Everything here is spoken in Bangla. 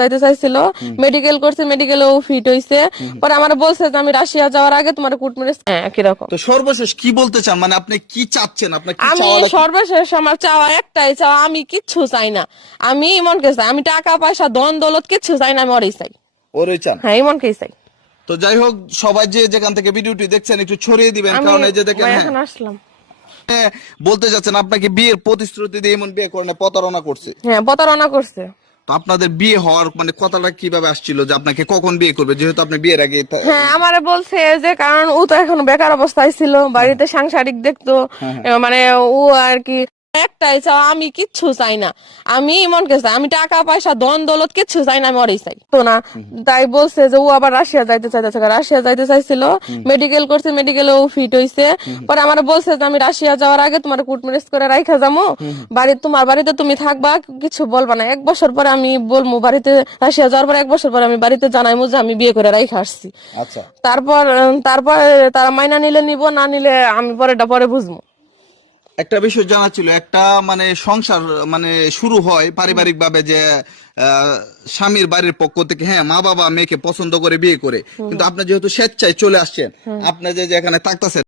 যাইতে চাইছিল, মেডিকেল করছে, মেডিকেলেও ফিট হইছে। পরে আমার বলছে যে আমি রাশিয়া যাওয়ার আগে তোমার কুট মেরে একই রকম। তো সর্বশেষ কি বলতে চান, মানে আপনি কি চাচ্ছেন, আপনার কি আমি চাওয়াটা কি? সর্বশেষ আমার চাওয়া একটাই চাওয়া, আমি কিচ্ছু চাই না। আমি ইমনকে চাই, আমি টাকা পয়সা ধন দৌলত কিচ্ছু চাই না, আমি ওরই চাই। ওরই চান? হ্যাঁ, ইমনকেই চাই। তো যাই হোক, সবাই যে যেখান থেকে ভিডিওটি দেখছেন একটু ছড়িয়ে দিবেন, আমি কারণ এই যে দেখেন, হ্যাঁ, এখন আসলাম। বলতে যাচ্ছেন আপনাকে বিয়ের প্রতিশ্রুতি দিয়ে এমন বিয়ে করে প্রতারণা করছে। হ্যাঁ, প্রতারণা করছে। তো আপনাদের বিয়ে হওয়ার মানে কথাটা কিভাবে আসছিল, যে আপনাকে কখন বিয়ে করবে, যেহেতু আপনি বিয়ের আগে হ্যাঁ, আমারে বলছে যে কারণ ও তো এখন বেকার অবস্থায় ছিল, বাড়িতে সাংসারিক দেখতো। মানে ও আর কি একটাই চাওয়া, আমি কিচ্ছু চাই না। আমি ইমনকে চাই, আমি টাকা পয়সা ধন দৌলত কিচ্ছু চাই না, আমি ওরই চাই। তো না, তাই বলছে যে ও আবার রাশিয়া যাইতে চাইতেছে, রাশিয়া যাইতে চাইছিল, মেডিকেল করছে, মেডিকেলেও ফিট হইছে। পরে আমার বলছে যে আমি রাশিয়া যাওয়ার আগে তোমার কুট ম্যারেজ করে রাইখা যাবো, তোমার বাড়িতে তুমি থাকবা, কিছু বলবা না। 1 বছর পরে আমি বলবো বাড়িতে, রাশিয়া যাওয়ার পর 1 বছর পরে আমি বাড়িতে জানাইমু যে আমি বিয়ে করে রাইখা আসছি। আচ্ছা, তারপর তারা মাইনা নিলে নিব, না নিলে আমি পরে বুঝবো। একটা বিষয় জানা ছিল, একটা মানে সংসার মানে শুরু হয় পারিবারিক ভাবে, যে স্বামীর বাড়ির পক্ষ থেকে, হ্যাঁ, মা বাবা মেয়েকে পছন্দ করে বিয়ে করে, কিন্তু আপনি যেহেতু স্বেচ্ছায় চলে আসছেন, আপনি যে এখানে থাকতেছেন